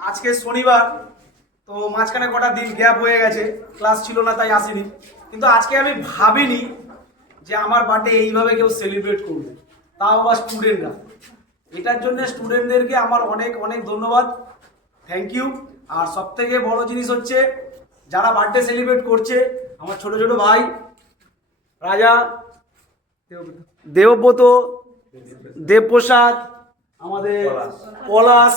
আজকে শনিবার, তো মাঝখানে কটা দিন গ্যাপ হয়ে গেছে, ক্লাস ছিল না তাই আসিনি। কিন্তু আজকে আমি ভাবিনি যে আমার বার্থডে এইভাবে কেউ সেলিব্রেট করবে, তাও আবার স্টুডেন্টরা। এটার জন্য স্টুডেন্টদেরকে আমার অনেক অনেক ধন্যবাদ, থ্যাংক ইউ। আর সব থেকে বড় জিনিস হচ্ছে যারা বার্থডে সেলিব্রেট করছে, আমার ছোট ছোট ভাই রাজা, দেবব্রত, দেবপ্রসাদ, আমাদের পলাশ,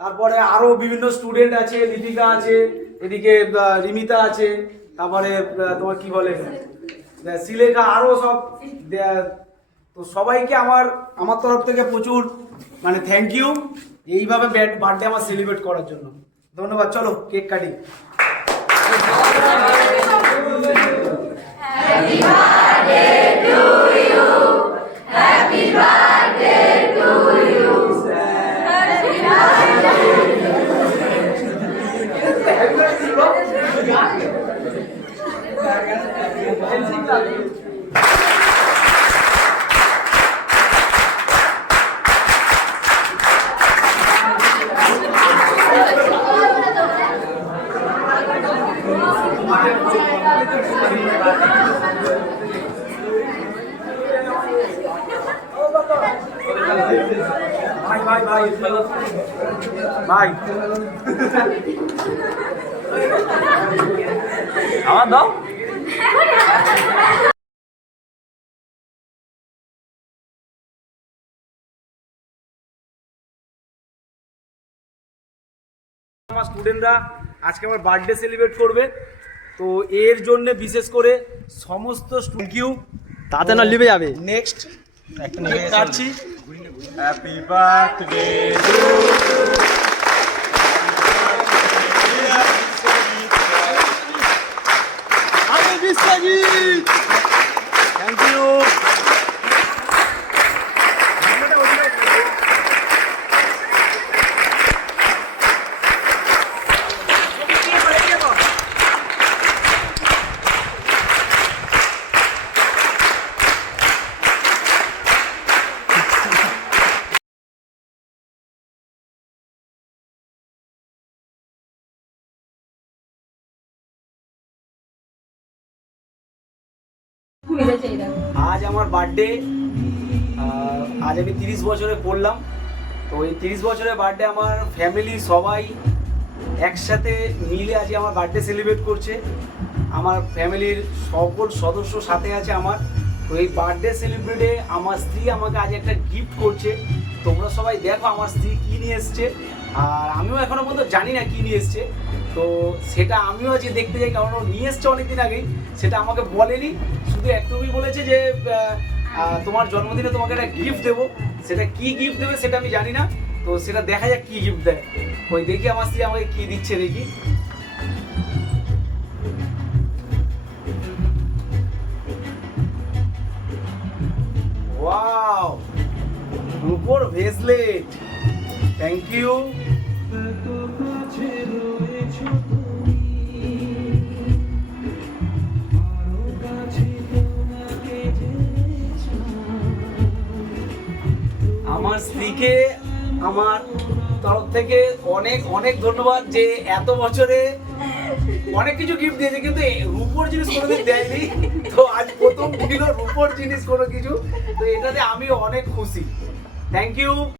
তারপরে আরো বিভিন্ন স্টুডেন্ট আছে, লিপিকা আছে, এদিকে রিমিতা আছে, তারপরে তোমার কি বলে শিলেখা, আরো সব। তো সবাইকে আমার তরফ থেকে প্রচুর থ্যাংক ইউ, এইভাবে বার্থডে আমার সেলিব্রেট করার জন্য। ধন্যবাদ। চলো কেক কাটি। Happy birthday to you. Happy birthday to you. Happy birthday. ভাই ভাই ভাই আমার দাও। আমার স্টুডেন্টরা আজকে আমার বার্থডে সেলিব্রেট করবে, তো এর জন্য বিশেষ করে সমস্ত থ্যাংক ইউ। তাতে না লিবে যাবে। নেক্সট কেক কাটছি। হ্যাপি বার্থডে টু আমি বিশ্বজিৎ, থ্যাংক ইউ। আজ আমার বার্থডে, আজ আমি 30 বছরে পড়লাম। তো এই 30 বছরের বার্থডে আমার ফ্যামিলি সবাই একসাথে মিলে আজ আমার বার্থডে সেলিব্রেট করছে। আমার ফ্যামিলির সকল সদস্য সাথে আছে আমার। তো এই বার্থডে সেলিব্রেটে আমার স্ত্রী আমাকে আজ একটা গিফট করছে। তোমরা সবাই দেখো আমার স্ত্রী কী নিয়ে এসছে, আর আমিও এখনও পর্যন্ত জানি না কী নিয়ে এসছে। তো সেটা আমিও আজকে দেখতে যাই, কারণ ও নিয়ে এসছে অনেকদিন আগেই, সেটা আমাকে বলেনি, শুধু একটুকুই বলেছে যে তোমার জন্মদিনে তোমাকে একটা গিফট দেবো। সেটা কি গিফট দেবে সেটা আমি জানি না, তো সেটা দেখা যাক কি গিফট দেয়। ওই দেখি আমার স্ত্রী আমাকে কি দিচ্ছে, দেখি। ওয়াও, রূপোর ভেসলেট, থ্যাংক ইউ। আমার স্ত্রীকে আমার তরফ থেকে অনেক অনেক ধন্যবাদ, যে এত বছরে অনেক কিছু গিফট দিয়েছে কিন্তু রূপোর জিনিস কোনোদিন দেয়নি। তো আজ প্রথম দিল রূপোর জিনিস কোনো কিছু, তো এটাতে আমি অনেক খুশি। Thank you.